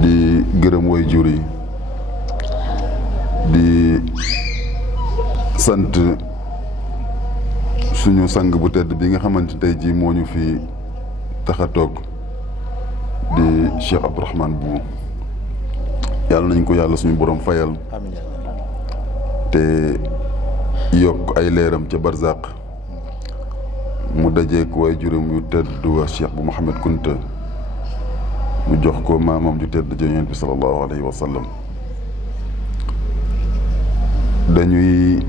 di gërëm way jur yi di sant suñu sang bu tedd bi nga xamante tey jii moo ñu fi tax a toog di Cheikh Abdourahmane Bou yàlla nañ ko yàlla suñu borom fayal te yokk ay leeram ca barzaq mu dajeek way juróom yu tedd wa Cheikh bu Mouhamed Kunta mu jox ko maamam ju tedd ja Yonent bi sallallahu alayhi wa sallam. dañuy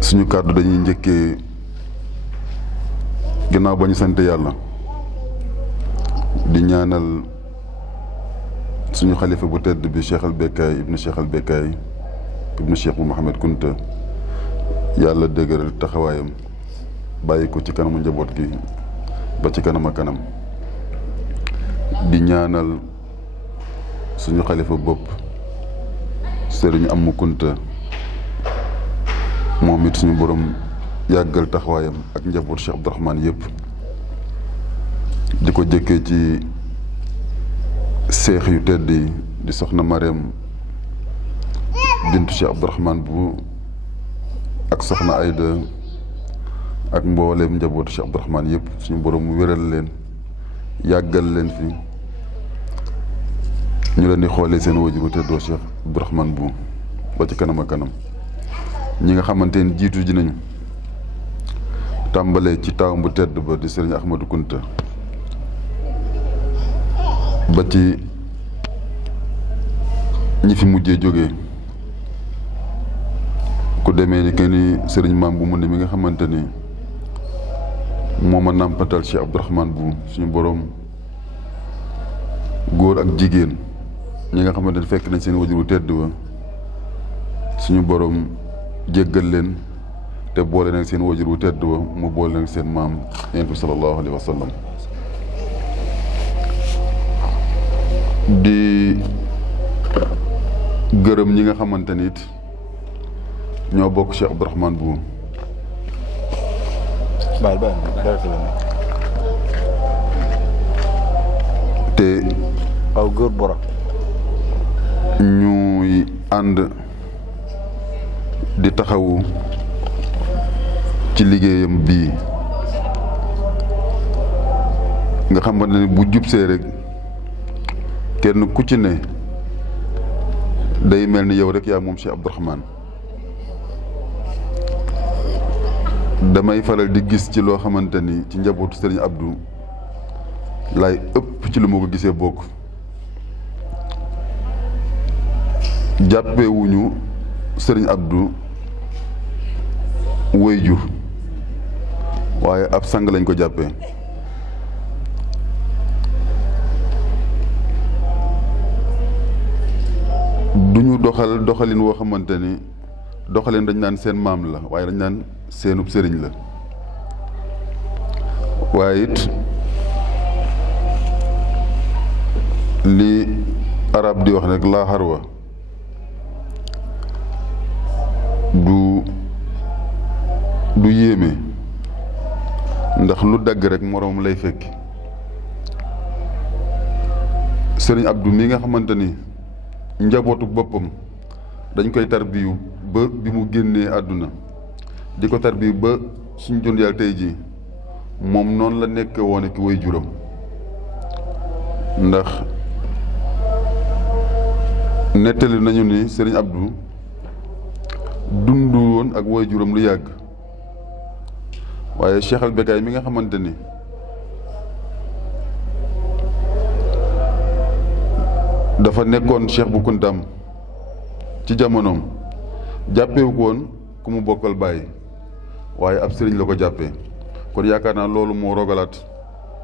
suñu kàddu dañuy njëkkee ginnaaw ba ñu sant yàlla di ñaanal suñu xalifa bu tedd bi Cheikh al Bekkaay ibnu Cheikh al Bekkaay ibnu Cheikh bu Mouhamed Kunta yàlla dëgëral taxawaayam bàyyi ko ci kanamu njaboot gi ba ci kanam a kanam di ñaanal suñu xalifa bopp sëriñ Ammu Kunta moom it suñu borom yàggal taxawaayam ak njaboot Cheikh Abdourahmane yëpp di ko jëkkee ci seex yu tedd yi di soxna Mariam bintu Cheikh Abdourahmane Bou ak soxna Ayda ak mbooleem njabootu Cheikh Abdourahmane yëpp suñu borom mu wéral leen yàggal leen fi ñu leen di xoolee seen wajur bu teddoo Cheikh Abdourahmane Bou ba ci kanam a kanam ñi nga xamante ni jiitu ji nañu tàmbalee ci taawam bu tedd ba di sëriñ Ahmadou Kunta ba ci ñi fi mujjee jógee ku demee ni que ni sëriñ maam bu mu ne mi nga xamante ni moo ma nàmpatal Cheikh Abdourahmane Bou suñu borom góor ak jigéen ñi nga xamante ni fekk nañ seen wajuru tedd wa suñu borom jéggal leen te boole nag seen wajuru tedd wa mu boole nag seen maam Yonent bi sallallahu alayhi wa sallam. di gërëm ñi nga xamante ni it ñoo bokk Cheikh Abdourahmane Bou te aw góor borom ñuy ànd di taxawu ci liggéeyam bii nga xamante ne bu jubsee rek kenn ku ci ne day mel ni yow rek yaa moom Cheikh Abdourahmane. damay faral di gis ci loo xamante ni ci njabootu Sëriñ Abdou laay ëpp ci lu ma ko gisee bokk jàppewuñu Sëriñ Abdou waajur waaye ab sang lañ ko jàppee. duñu doxalin woo xamante ni doxalin dañ naan seen maam la waaye dañ naan seenub sëriñ la waaye it li arab di wax rek laa xarwa du yéeme ndax lu dagg rek moroom lay fekk. Sëriñ Abdou mi nga xamante ni njabootu boppam dañ koy tarbiyu ba bi mu génnee àdduna di ko tarbiyu ba suñ jon yàlla tey jii moom noonu la nekk woon ki way juram ndax nettali nañu ni Sëriñ Abdou dundu woon ak way juram lu yàgg waaye Cheikh al Bekkaay mi nga xamante ni dafa nekkoon Cheikh bu Kuntaam ci jamonoom jàppewu ko woon ku mu bokkal bàyyi waaye ab sëriñ la ko jàppee kon yaakaar naa loolu moo rogalaat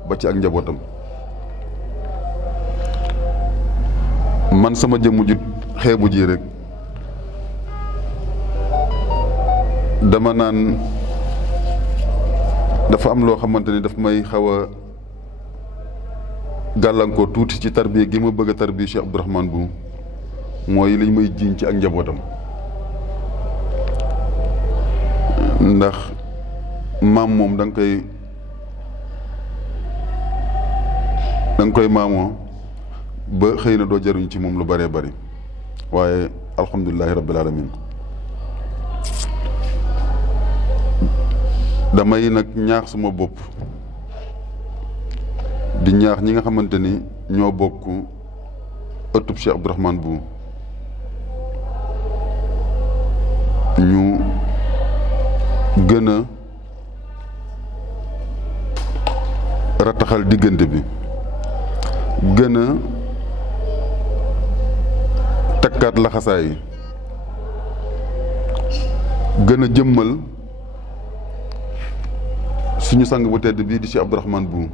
ba ci ak njabootam. man sama jëmm ju xeebu ji rek dama naan dafa am loo xamante ni daf may xaw a gàllankoor tuuti ci tarbiya gi ma bëgg a tarbiya Cheikh Abdourahmane Bou mooy li may jiiñ ci ak njabootam ndax maam moom da nga koy maamoo ba xëy na doo jariñ ci moom lu bëree bëri waaye alhamdulilahi rabbil alamin damay nag ñaax suma bopp di ñaax ñi nga xamante ni ñoo bokk ëttub Cheikh Abdourahmane Bou ñu gën a rataxal diggante bi gën a takkaat laxasaay yi gën a jëmmal suñu sang bu tedd bii di Cheikh Abdourahmane Bou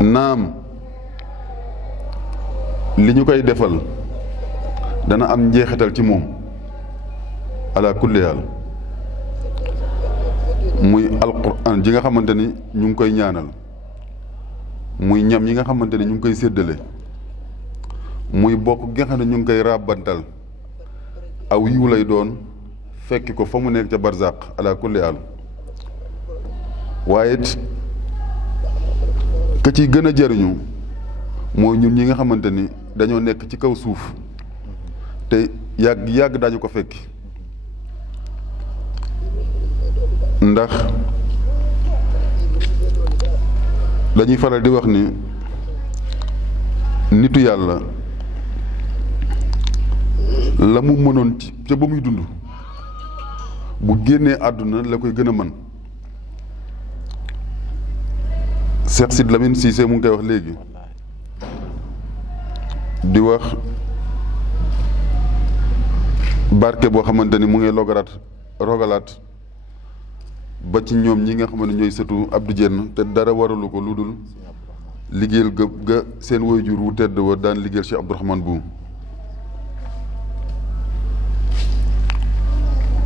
naam li ñu koy defal dana am njeexital ci moom ala kulli haal muy alquran ji nga xamante ni ñu ngi koy ñaanal muy ñam yi nga xamante ni ñu ngi koy séddale muy bokk gi nga xam ne ñu ngi koy ràbbantal aw yiw lay doon fekki ko fa mu nekk ca barzaq ala kulli haal waaye it ka ciy gën a jariñu mooy ñun ñi nga xamante ni dañoo nekk ci kaw suuf te yàgg daañu ko fekki ndax dañuy faral di wax ni nitu yàlla la mu mënoon ci ca ba muy dund bu génnee àdduna la koy gën a mën Cheikh Sid Lamine Cissé mu ngi koy wax léegi di wax barke boo xamante ni mu ngi rogalaat ba ci ñoom ñi nga xam ne ñooy sëtu Abdou Diène te dara waralu ko lu dul liggéeyal ga seen waajur wu tedd wa daan liggéeyal Cheikh Abdourahmane Bou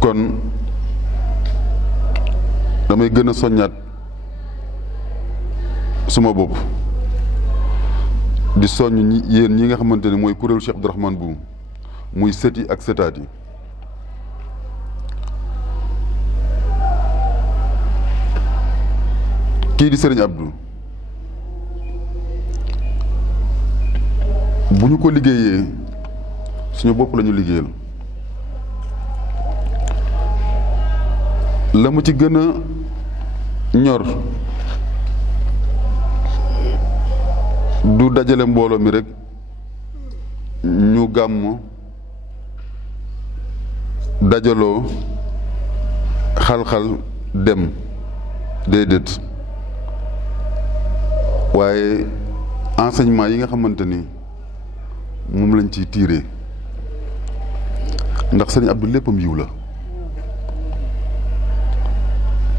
kon damay gën a soññaat suma bopp di soññ yéen ñi nga xamante ni mooy kuréelu Cheikh Abdourahmane Bou muy sët yi ak sëtaat yi kii di Sëriñ Abdou bu ñu ko liggéeyee suñu bopp la ñu liggéeyal la mu ci gën a ñor du dajale mbooloo mi rek ñu gàmm dajaloo xal-xal dem déedéet waaye enseignement yi nga xamante ni moom lañ ciy tiire ndax Sëriñ Abdou léppam yiw la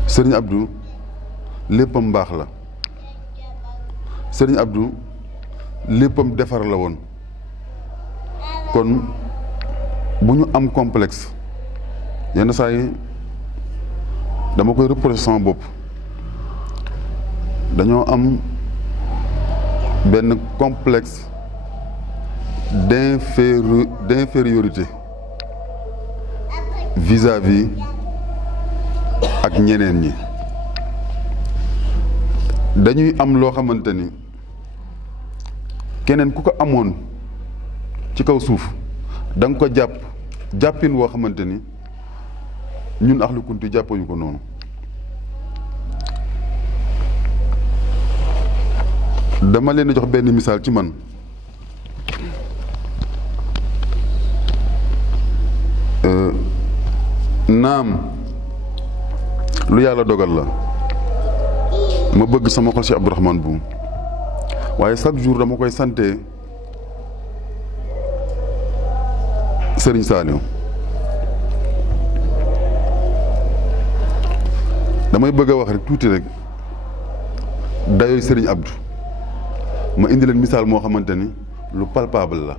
Sëriñ Abdou léppam mbaax la Sëriñ Abdou léppam defar la woon kon bu ñu am complexe yenn saa yi dama koy reprocher sama bopp dañoo am benn complexe d'infériorité vis-à-vis ak ñeneen ñi dañuy am loo xamante ni keneen ku ko amoon ci kaw suuf da nga ko jàppin woo xamante ni ñun Ahlu Kunti jàppuñu ko noonu dama leen a jox benn misaal ci man naam lu yàlla dogal la ma bëgg sama xol Cheikh Abdourahmane Bou waaye chaque jour dama koy sante Serigne Saliou damay bëgg a wax rek tuuti rek dayooy Serigne Abdou ma indi leen misaal moo xamante ni lu palpable la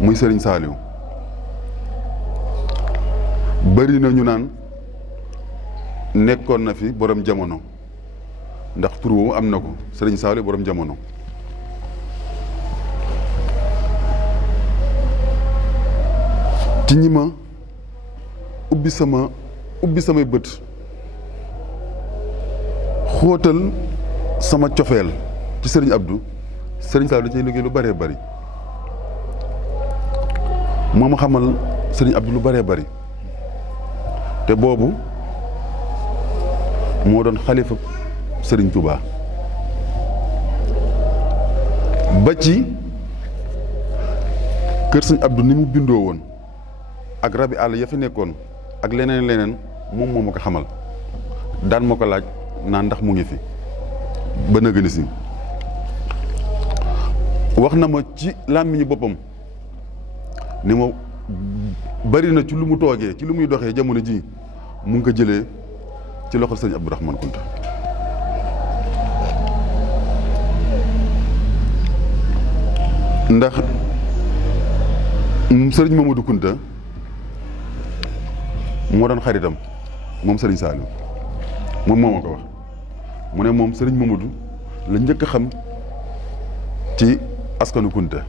muy Serigne Saliou bari na ñu naan nekkoon na fi borom jamono ndax tur woowu am na ko Serigne Saliou borom jamono ci ñi ma ubbi samay bët xóotal sama cofeel ci sëriñ Abdou sëriñ Saliou da cay liggéey lu bëree bëri moo ma xamal sëriñ Abdou lu bëree bëri te boobu moo doon xalifa sëriñ Touba ba ci kër sëriñ Abdou ni mu bindoo woon ak rabi àll ya fi nekkoon ak leneen moom moo ma ko xamal daan ma ko laaj naan ndax mu ngi fi ba nëgëni si wax na ma ci làmmiñu boppam ni ma bari na ci lu mu toogee ci lu muy doxee jamono ji mu ngi ko jëlee ci loxol sëriñ Abdourahmane Kounta ndax sëriñ Mamadou Kounta moo doon xaritam moom sëriñ Saliou moom moo ma ko wax mu ne moom sëriñ Mamadou la njëkk a xam ci askanu Kounta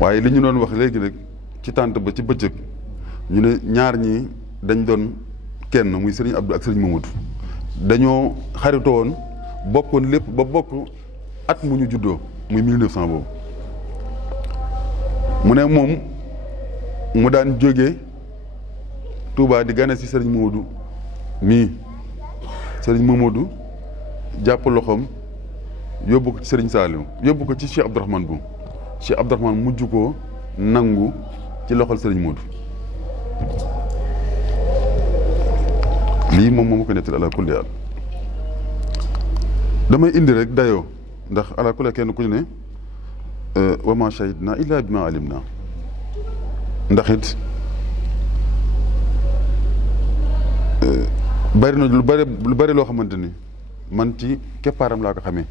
waaye li ñu doon wax léegi nag ci tànt ba ci bëccëg ñu ne ñaar ñi dañ doon kenn muy sëriñ Abdou ak sëriñ Mamadou dañoo xaritoo woon bokkoon lépp ba bokk at mu ñu juddoo muy 1900 boobu mu ne moom mu daan jógee Touba di gane si sëriñ Mamadou mii sëriñ Mamadou jàpp loxoom yóbbu ko ci sëriñ Saliou yóbbu ko ci Cheikh Abdourahmane bu Cheikh Abdourahmane mujj koo nangu ci loxol sëriñ Mamadou lii moom moo ma ko nettali ala kulli haal damay indi rek dayoo ndax ala kulli kenn ku ñu ne wa ma shahidna illa bima alimna ndax it bari na lu bari loo xamante ni man ci keppaaram laa ko xamee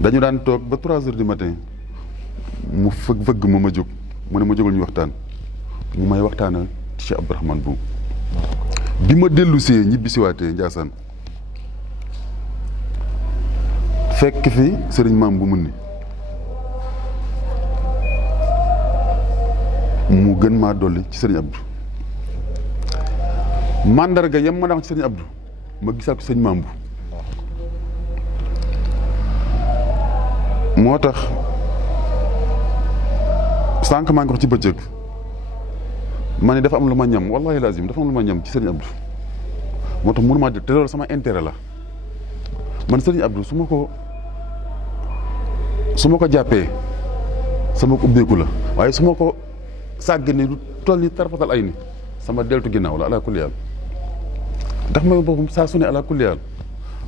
dañu daan toog ba 3 heures du matin mu fëgg ma jóg mu ne ma jógal ñu waxtaan mu may waxtaanal ci Cheikh Abdourahmane bu bi ma dellu see ñibbi siwaatee Njaasaan fekk fi sëriñ maam bu mun ni mu gën maa dolli ci sëriñ Abdou mandarga yam ma daan ci sëriñ Abdou ma gisaat ko sëriñ maam bu moo tax sànq maa ngi wax ci bëccëg ma ne dafa am lu ma ñam wallahi lazim dafa am lu ma ñam ci sëriñ Abdou moo tax mënu maa te loolu sama intérêt la man sëriñ Abdou su ma ko jàppee sama ko ubbeeku la waaye su ma ko sàgganee du toll ni tarfatal ay ni sama deltu ginnaaw la ala kulli haal ndax may boppam saa su ne ala kulli haal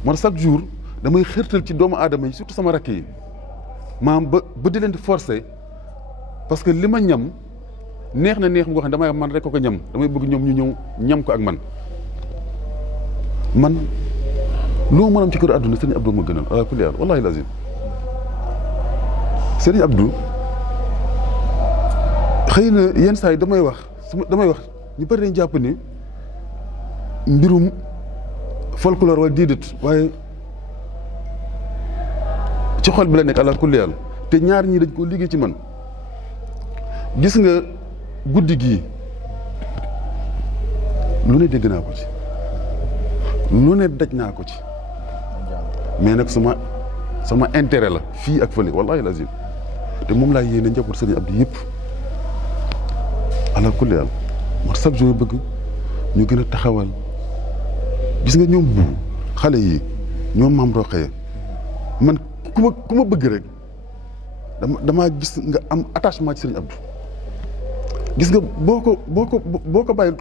moo tax chaque jour damay xërtal ci doomu aadama yi surtout sama rakk yi maam ba di leen di forcer parce que li ma ñam neex na neex mu xam ne damay man rek ko ñam damay bëgg ñoom ñu ñëw ñam ko ak man loo mën am ci kër àdduna sëriñ Abdou ma gënal ala kulli haal wallahi lazim sëriñ Abdou xëy na yenn saa yi damay wax ñu bëri dañ jàpp ni mbirum folklore wala déedéet waaye ci xol bi la nekk ala kulli haal te ñaar ñii dañ ko liggéey ci man gis nga guddi gii lu ne dégg naa ko ci lu ne daj naa ko ci mais nag sama intérêt la fii ak fële wallahi lazim te moom laa yéene njaboot sëriñ Abdou yëpp ala kulli haal moo chaque jour bëgg ñu gën a taxawal gis nga ñoom bu xale yi ñoom maam roqee man ku ma bëgg rek damaa gis nga am attachement ci sëriñ Abdou gis nga boo ko bàyyi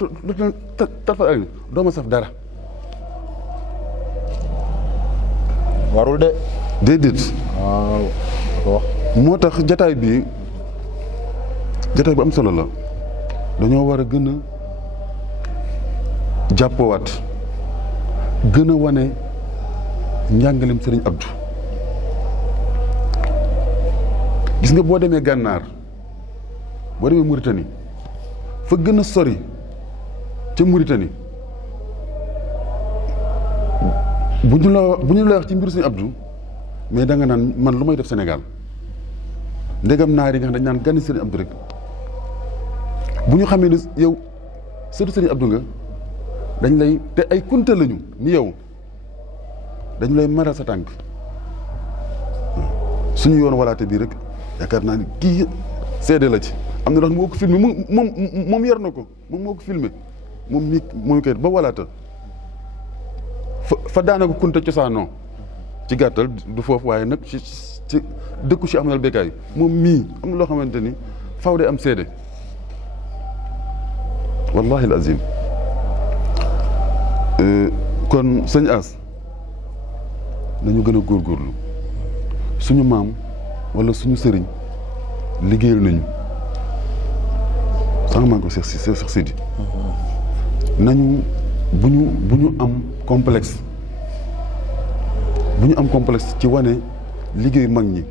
tarfa doo ma saf dara warul de déedéet waaw moo tax jataay bu am solo la dañoo war a gën a jàppowaat gën a wane njàngalem sëriñ Abdou gis nga boo demee gànnaar boo demee Mauritanie fa gën a sori ca Mauritanie bu ñu la wax ci mbiru sëriñ Abdou mais da nga naan man lu may def Sénégal ndegam naar yi nga xam dañ naan gànni sëriñ Abdou rek bu ñu xamee ne yow surtout sëriñ Abdou nga dañ lay te ay kunta lañu ni yow dañu lay maral sa tànk suñu yoon walaate bii rek yaakaar naa ni kii seede la ci am na loo xam ne moo ko filmé moom yar na ko moom moo ko filmé moom kay ba walaata fa daanaka kunta cosaanoo ci gàttal du foofu waaye nag ci dëkku Cheikh Ahmadou Becaye moom mii am na loo xamante ni faw de am seede wallahi al azim kon sëñ As nañu gën a góorgóorlu suñu maam wala suñu sëriñ liggéeyal nañu sànq maa ngi ko Seex Sidi nañu bu ñu am complexe ci wane liggéeyu mag ñi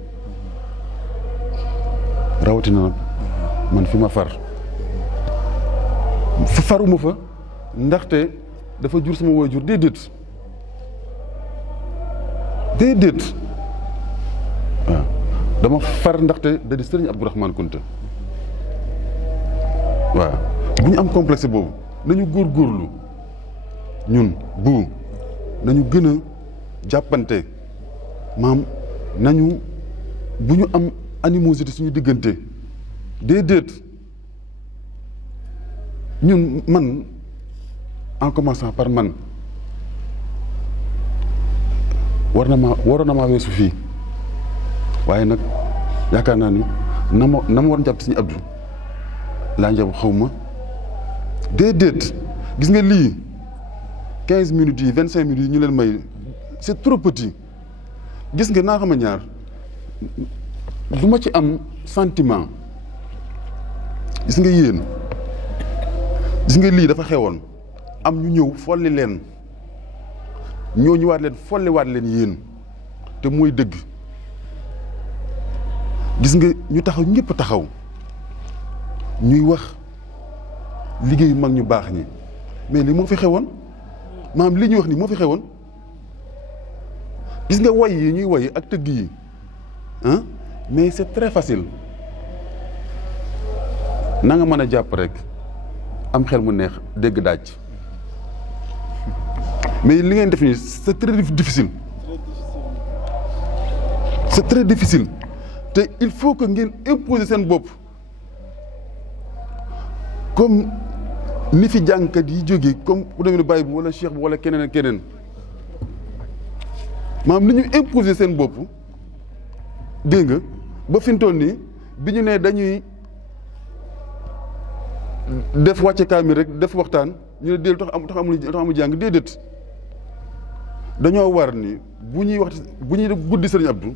rawatina nag man fi ma faruma fa ndaxte dafa jur sama waajur déedéet waaw dama far ndaxte da di sëriñ Abdourahmane Kounta waaw bu ñu am complexe boobu nañu góorgóorlu ñun nañu gën a jàppante maam nañu bu ñu am animosité suñu diggante déedéet ñun man en commençant par man waroon na maa weesu fii waaye nag yaakaar naa ni na ma war jàpp suñu Abdou laa njab xaw ma déedéet gis nga lii 15 minutes yi 25 minutes yi ñu leen may c'est trop petit gis nga naa xam a ñaar du ma ci am sentiment gis nga yéen gis nga lii dafa xewoon am ñu ñëw folli leen ñoo ñëwaat leen folliwaat leen yéen te mooy dëgg gis nga ñu taxaw ñëpp taxaw ñuy wax liggéeyu mag ñu baax ñi mais lii moo fi xewoon maanaam li ñuy wax nii moo fi xewoon gis nga way yi ñuy way ak tëgg yi ah mais c'est très facile na nga mën a jàpp rek am xel mu neex dégg daaj mais li ngeen def nii c'est très difficile c'est très difficile te il faut que ngeen imposer seen bopp comme ni fi jàngkat yi jógee comme ku demee ne Baye bu wala Cheikh bu wala keneen ak keneen maanaam ni ñu imposer seen bopp dégg nga ba fi mu toll nii bi ñu nee dañuy def wàcce kaamil rek def waxtaan ñu ne déedéet tax amul jàng déedéet dañoo war ni bu ñuy guddi Sëriñ Abdou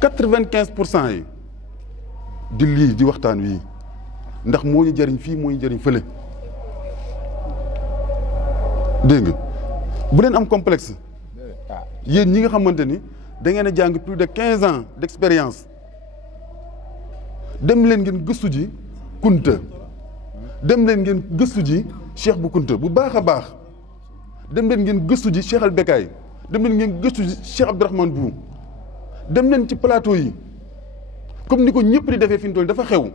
95% yi di lii di waxtaan wii ndax moo ñu jëriñ fii moo ñu jëriñ fële dégg nga bu leen am complexe yéen ñi nga xamante ni da ngeen a jàng plus de 15 ans d'expérience dem leen ngeen gëstu ji Kunta dem leen ngeen gëstu ji Cheikh bu Kunta bu baax a baax dem leen ngeen gëstu ji Cheikh al Becaye dem leen ngeen gëstu ji Cheikh Abdourahmane Bou dem leen ci plateau yi comme ni ko ñëpp di defee fi mu toll dafa xew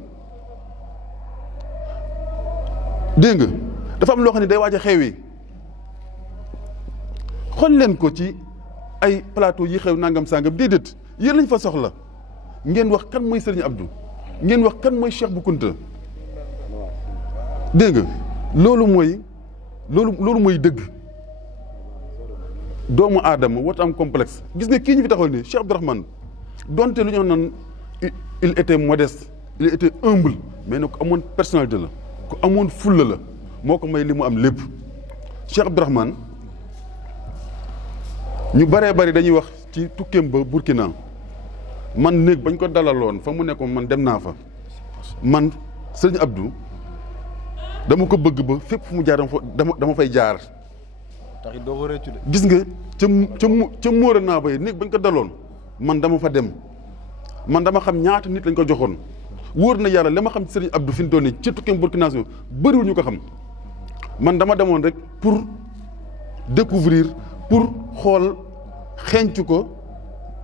dégg nga dafa am loo xam ne day waaj a xewee xool leen ko ci ay plateau yi xew nangam sangam déedéet yéen lañ fa soxla ngeen wax kan mooy Serigne Abdou ngeen wax kan mooy Cheikh bu Kunta dégg nga loolu mooy dëgg doomu aadama warut am complexe gis nga kii ñu fi taxawal nii Cheikh Abdourahmane donte lu ñu naan il était modeste il était humble mais nag ku amoon personnalité la ku amoon fulla la moo ko may li mu am lépp Cheikh Abdourahmane ñu baree bari dañuy wax ci tukkeem ba Burkina man néeg bañ ko dalaloon fa mu nekkoon man dem naa fa man Serigne Abdou dama ko bëgg ba fépp fu mu jaar dama fay jaar. tax it doo ko rëccu de. gis nga ca móora naa bay néeg bañ ko daloon man dama fa dem man dama xam ñaata nit lañ ko joxoon wóor na yàlla li ma xam ci Serigne Abdou fi mu toll nii ci tukkeem Burkina Faso bëriwul ñu ko xam man dama demoon rek pour découvrir pour xool xeeñcu ko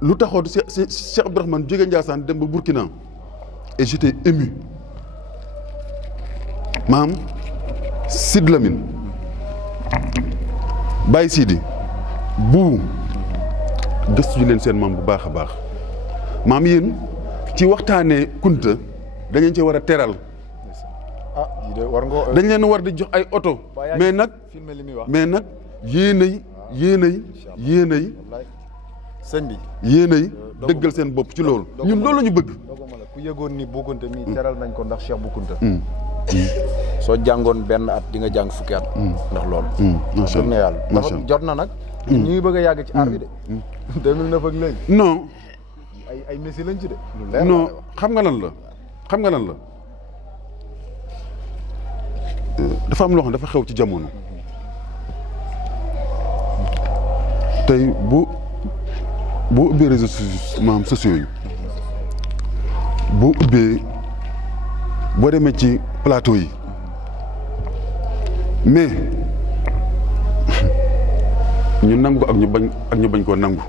lu taxoon Cheikh Abdourahmane jóge Ndiassane dem ba Burkina et j'étais ému maam Sid Lamine Baye Sidi bu gëstu leen seen maam bu baax a baax maam yéen ci waxtaanee Kunta da ngeen ci war a teral dañ leen war di jox ay oto mais nag yéenay sëñ bi yéenay dëggal seen bopp ci loolu ñun loolu la ñu bëgg ku yëgoon ni Bou Kounta mii teral nañ ko ndax Cheikh Bou Kounta soo jàngoon benn at di nga jàng fukki at ndax loolu dëgg na yàlla dafa jot na nag ñu ngi bëgg a yàgg ci aar bi de 2009 ak léegi non ay messi lañ ci de lu leer non xam nga lan la dafa am loo xam dafa xew ci jamono tey boo ubbee réseaux sociaux yi boo demee ci plateau yi mais ñu nangu ak ñu bañ koo nangu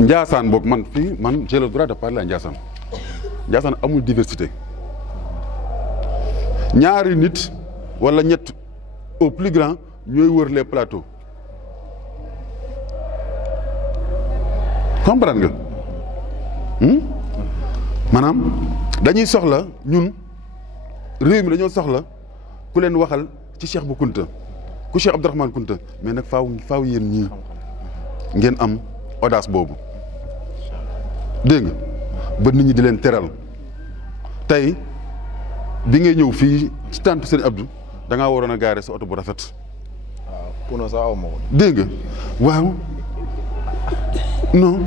Njaasaan boog man j'ai le droit de parler à Njaasaan amul diversité ñaari nit wala ñett au plus grand ñooy wër les plateaux comprendre nga maanaam dañuy soxla ñun réew mi dañoo soxla ku leen waxal ci Cheikh Bou Kounta ku Cheikh Abdourahmane Kounta mais nag faaw yéen ñii ngeen am audace boobu dégg nga ba nit ñi di leen teral tey bi ngay ñëw fii ci tàntu Serigne Abdou da ngaa waroon a gaare sa oto bu rafet. waaw puno sax aw ma ko. dégg nga waaw non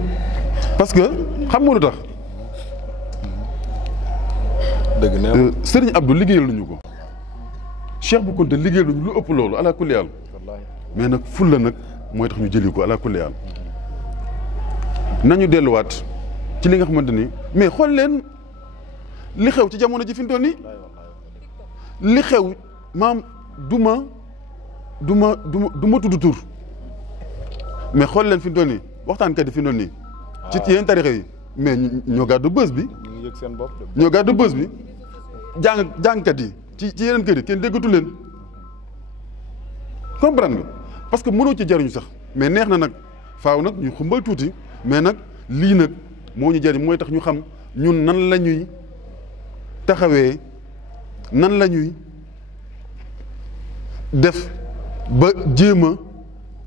parce que xam nga lu tax. dëgg na Serigne Abdou liggéeyal nañu ko Cheikh Bou Kounta liggéeyal nañu lu ëpp loolu ala kulli haal mais nag fulla nag mooy tax ñu jëli ko ala kulli haal nañu delluwaat ci li nga xamante ni mais xool leen li xew ci jamono ji fi mu toll nii li xew maam du ma tudd tur mais xool leen fi mu toll nii waxtaankat yi fi mu toll nii. ci yeneen tarixa yi mais ñoo gàddu bës bi. ñu ngi yëg seen bopp ñoo gàddu bës bi jàngkat yi ci yeneen kër yi kenn déggatu leen comprendre nga parce que mënoo ci jariñu sax mais neex na nag faaw nag ñu xumbal tuuti mais nag lii nag moo ñu jariñ mooy tax ñu xam ñun nan la ñuy taxawee nan la ñuy def ba jéem a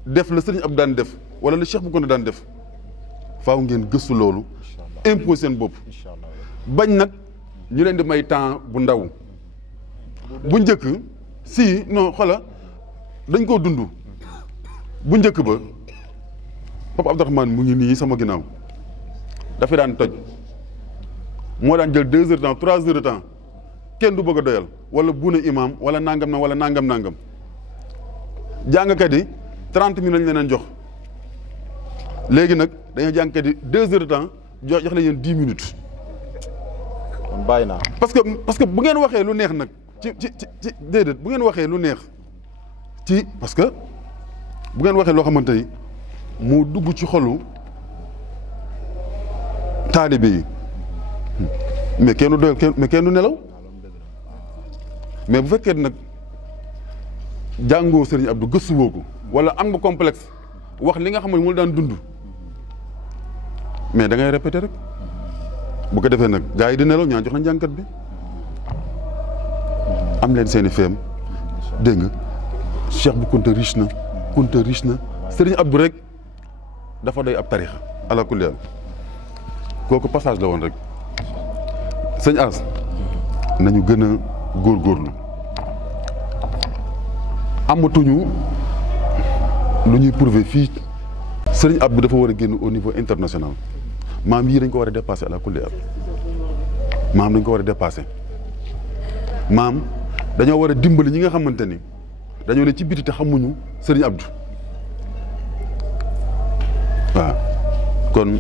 def la Serigne Abdou daan def wala la Cheikh Bou Kounta daan def faaw ngeen gëstu loolu imposé seen bopp bañ nag ñu leen di may temps bu ndaw bu njëkk si non xola dañ koo dund bu njëkk ba Papa Abdourahmane mu ngi nii sama ginnaaw dafa daan toj moo daan jël 2 heures de temps 3 heures de temps kenn du bëgg a doyal wala buuna imam wala nangam na wala nangam jàngkat yi 30 minutes lañ leen jox léegi nag dañoo jàngkat yi 2 heures de temps jox la yéen 10 minutes. kon bàyyi naa. parce que bu ngeen waxee lu neex nag ci déedéet bu ngeen waxee lu neex ci parce que bu ngeen waxee loo xamante ni moo dugg ci xolu taalibe yi mais kenn du doyal mais kenn du nelaw mais bu fekkee nag jàngoo Serigne Abdou gëstuwoo ko wala am nga complexe wax li nga xam ne mu daan dund mais da ngay répété rek bu ko defee nag gars yi di nelaw ñaan jox nañ jàngkat bi am leen seeni feem dégg nga Cheikh Bou Kounta riche na Serigne Abdou rek dafa doy ab tarixa ala kulli haal kooku passage la woon rek sëñ As nañu gën a góorgóorlu amatuñu lu ñuy prouver fii Serigne Abdou dafa war a génn au niveau international maam yii dañ ko war a dépasser ala kulli haal maam dañ ko war a dépasser maam dañoo war a dimbali ñi nga xamante ni dañoo ne ci biti te xamuñu Serigne Abdou waaw kon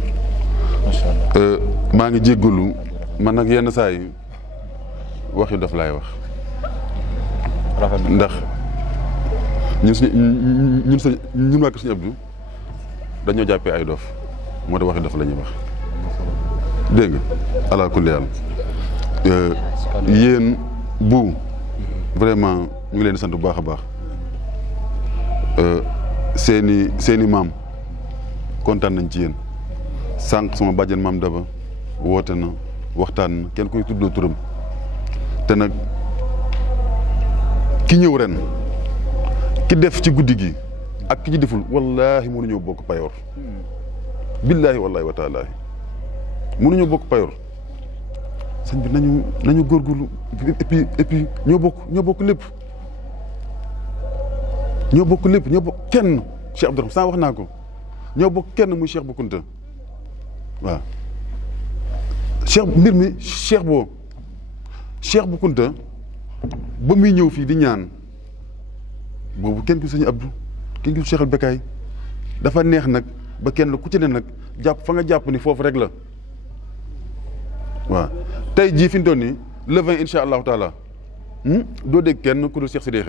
maa ngi jéggalu man nag yenn saa yi wax yu daf laay wax ndax ñun waa kër Serigne Abdou dañoo jàppee ay dof moo tax wax yu daf la ñuy wax dégg nga ala kulli haal yéen bu vraiment ñu ngi leen di sant bu baax a baax seeni maam kontaan nañ ci yéen sànq sama bàjjen maam Daba woote na waxtaan na kenn koy tuddoo turam te nag ki ñëw ren ki def ci guddi gi ak ki ci deful wallaahi mënuñoo bokk payoor billaahi wallaahi wa taalaahi mënuñoo bokk payoor sëñ bi nañu góorgóorlu et puis ñoo bokk lépp ñoo bokk kenn Cheikh Abdourahmane saa wax naa ko ñoo bokk kenn muy Cheikh Bou Kounta waaw mbir mi Cheikh Bou Kounta ba muy ñëw fii di ñaan boobu kenn ku sëñ Abdou kenn ku Cheikh al Bekaay dafa neex nag ba kenn ku ci ne nag jàpp fa nga jàpp ni foofu rek la waaw tey jii fi mu toll nii le 20 incha allahu taala doo dégg kenn ku dul Cheikh Sidé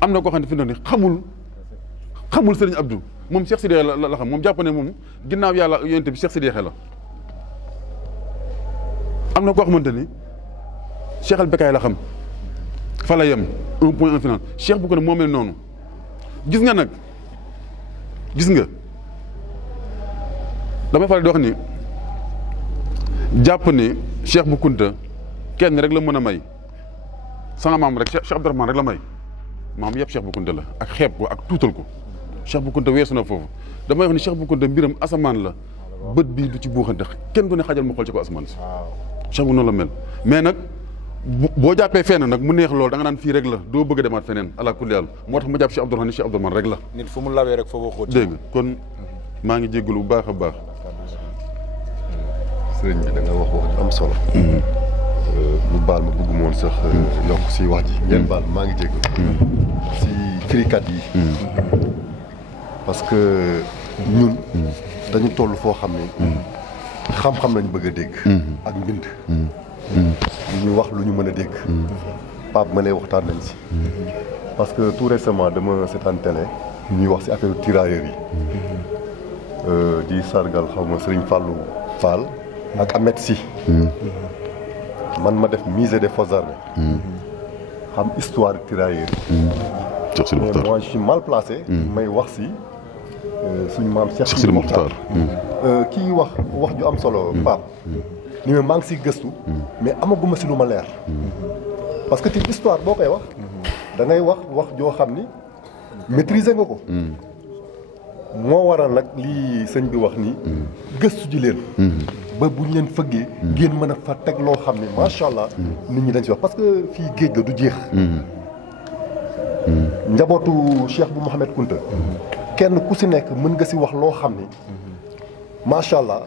am na koo xam ne fi mu toll nii xamul Serigne Abdou moom Cheikh Sidé la xam moom jàpp ne moom ginnaaw yàlla yonent bi Cheikh Sidé la am na koo xamante ni Cheikh al Bekaay la xam fa la yem un point un final Cheikh Bou Kounta moo mel noonu gis nga damay faral di wax ni jàpp ni Cheikh Bou Kounta kenn rek la mën a may sama maam rek Cheikh Abdourahmane rek la may maam yëpp Cheikh Bou Kounta la ak xeeb ko ak tuutal ko Cheikh Bou Kounta weesu na foofu damay wax ni Cheikh Bou Kounta mbiram asamaan la bët bii du ci buuxante kenn du ne xajal ma xool ci ko asamaan si Cheikh Bou noonu la mel mais nag boo jàppee fenn nag mu neex loolu da nga naan fii rek la doo bëgg a demaat feneen ala kulli yàlla moo tax ma jàpp Cheikh Abdourahmane ni Cheikh Abdourahmane rek la nit fu mu lawee rek foofu xóot dégg kon maa ngi jéggalu bu baax a baax sëriñ bi da nga wax am solo mu baal ma bëgg moon sax yokk si wax ji ngeen baal maa ngi jéggalu si firikat yi parce que ñun dañu toll foo xam ne xam-xam lañ bëgg a dégg ak mbind lu ñu wax lu ñu mën a dégg Pape ma lay waxtaan nañ si parce que tout récemment dama seetaan télé ñuy wax si affaire tirailleurs yi di sargal xaw ma Serigne Fallou Fall ak Ahmed Sy man ma def musée des forces armées xam histoire tirailleurs yi mais moi je suis mal placé may wax si suñu maam Cheikh Sidi Mokhtar kii wax ju am solo Pape ni maa ngi si gëstu mais amaguma si lu ma leer parce que ci histoire boo koy wax da ngay wax joo xam ni maîtriser nga ko moo waral nag lii sëñ bi wax nii gëstu ji leen ba buñ leen fëggee ngeen mën a fa teg loo xam ni macha allah nit ñi dañ si wax parce que fii géej la du jeex njabootu Cheikh Bou Mouhamed Kounta kenn ku si nekk mën nga si wax loo xam ni macha allah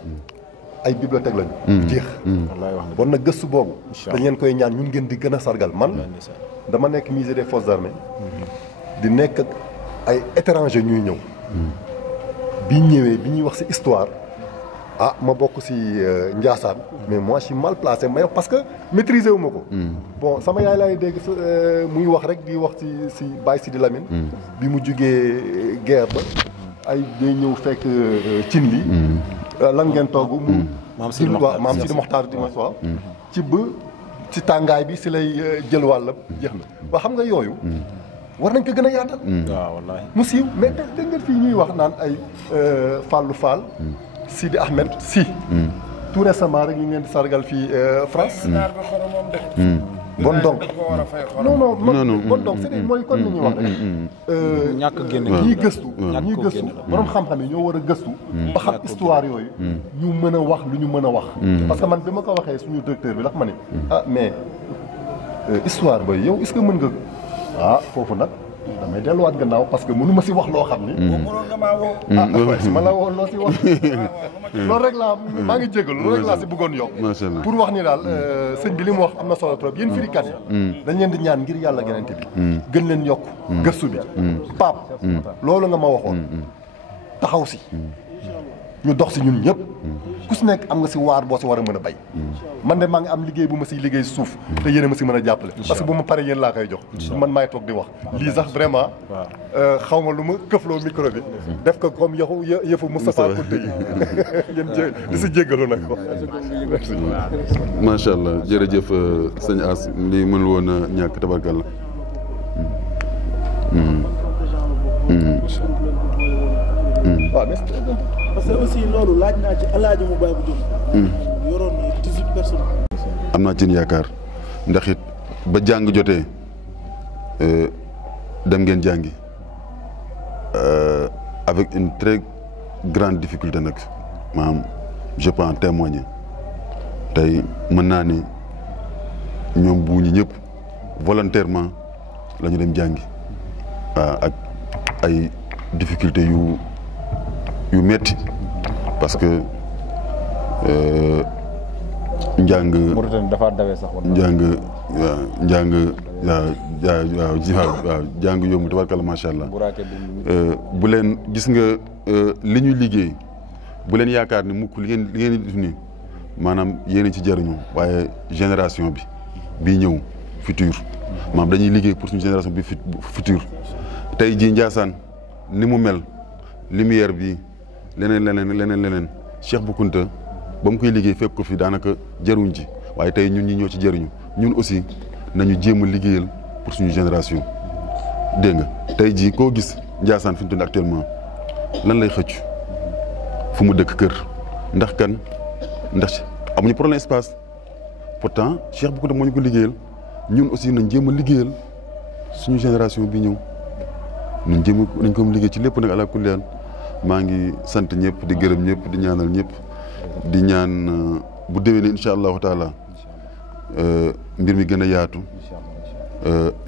ay bibliothèque lañu jeex bon nag gëstu boobu dañ leen koy ñaan ñun ngeen di gën a sargal man dama nekk musée des forces armées di nekk ak ay étranger ñuy ñëw bi ñëwee bi ñuy wax ci histoire ma bokk ci Ndiassane mais moi je suis mal placé may wax parce que maîtriser wu ma ko bon sama yaay laay dégg muy wax rek di wax ci Baye Sidi Lamine bi mu jugee guerre ba ay day ñëw fekk cin li lan ngeen togg mu maam Sidi Mokhtar di ma waaw ci ba ci tàngaay bi ci lay jël wàllam jeex na waa xam nga yooyu war nañ ko gën a yaatal waaw wallaahi mu siiw mais dégg nga fii ñuy wax naan ay Fallou Fall Sidi Ahmed Sy tout récemment rek ñu ngeen di sargal fii France bon donc non bon donc c'est mooy kon ni ñuy wax rek ñàkk génn ñii gëstu borom xam-xam yi ñoo war a gëstu ba xam histoire yooyu ñu mën a wax lu ñu mën a wax parce que man bi ma ko waxee suñu directeur bi ndax ma ne mais histoire ba yow est-ce que mën nga foofu nag damay delluwaat gannaaw parce que mënu ma si wax loo xam ni mënoon nga maa woo si ma la woo loo si wax loolu rek laa maa ngi jégalu loolu rek laa si bëggoon yokk pour wax ni daal sëñ bi li mu wax am na solo trop yéen firikat yi dañ leen di ñaan ngir yàlla genente bi gën leen yokk gëstu bi Pape loolu nga ma waxoon taxaw si ñu dox si ñun ñëpp ku si nekk am nga si waar boo si war a mën a bay man de maa ngi am liggéey bu ma si liggéey suuf te yéen a ma si mën a jàppale parce que bu ma paree yéen laa koy jox man maay toog di wax lii sax vraiment xaw ma lu ma këfloo micro bi def ko comme yëfu Moustapha Kounta yi ngeen di si jéggalu nag macha allah jërëjëf sëñ As lii mënul woon a ñàkk tabarkalla waaw mais parce que aussi loolu laaj naa ci alaaji mu bàyyi bu jëm. yoroon na 18 personnes. am naa ci yaakaar ndax it ba jàng jotee dem ngeen jàngi avec une très grande difficulté nag maanaam je peux en témoigner tey mën naa ni ñoom buuñi ñëpp volontairement la ñu dem jàngi ak ay difficultés yu metti parce que njàng Mauritanie dafa dawee sax waaw jàng yomb tabarkalla macha allah bu leen gis nga li ñuy liggéey bu leen yaakaar ni mukk li ngeen def nii maanaam yéen ci jariñu waaye génération bi bii ñëw futur maanaam dañuy liggéey pour suñu génération bi futur tey jii Ndiassane ni mu mel lumière bi leneen Cheikh Bou Kounta ba mu koy liggéey fekk ko fi daanaka jaruñ ci waaye tey ñun ñi ñoo ci jëriñu ñun aussi nañu jéem a liggéeyal pour suñu génération dégg nga tey jii koo gis Ndiassane fi mu toll actuellement lan lay xëcc fu mu dëkk kër ndax amuñu problème espace pourtant Cheikh Bou Kounta moo ñu ko liggéeyal ñun aussi nañ jéem a liggéeyal suñu génération bi ñëw nañ ko liggéey ci lépp nag ala kulli haal maa ngi sant ñëpp di gërëm ñëpp di ñaanal ñëpp di ñaan bu déwénee incha allahu taala mbir mi gën a yaatu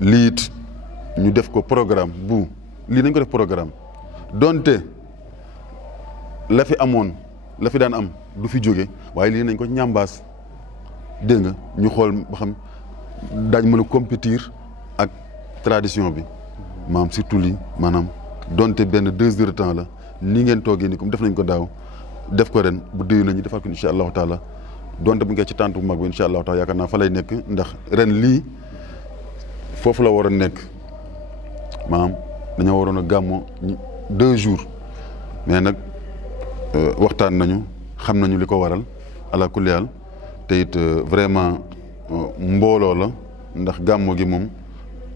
lii it ñu def ko programme lii nañ ko def programme donte la fi daan am du fi jóge waaye lii nañ ko ñambaas dégg nga ñu xool ba xam daañ mën a compétir ak tradition bi maanaam surtout lii maanaam donte benn 2 heures de temps la nii ngeen toogee ni comme def nañ ko daaw def ko ren bu déwénee nañu defal ko incha allahu taala donte bu ngeen ci tànt bu mag bi incha allahu taala yaakaar naa fa lay nekk ndax ren lii foofu la war a nekk maanaam dañoo waroon a gàmmo 2 jours mais nag waxtaan nañu xam nañu li ko waral ala kulli haal te it vraiment mbooloo la ndax gàmmo gi moom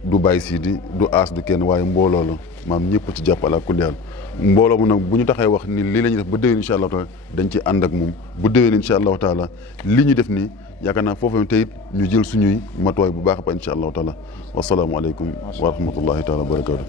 du Baye Sidi du aas du kenn waaye mbooloo la maam ñëpp ci jàpp ala kulli haal mbooloo mu nag bu ñu taxee wax ni lii la ñuy def ba déwén incha allahu taala dañ ci ànd ak moom bu déwén incha allahu taala li ñu def nii yaakaar naa foofu te it ñu jël suñuy matuwaay bu baax a baax incha allahu taala wasalaamualeykum wa rahmatullahi taala wa barakatu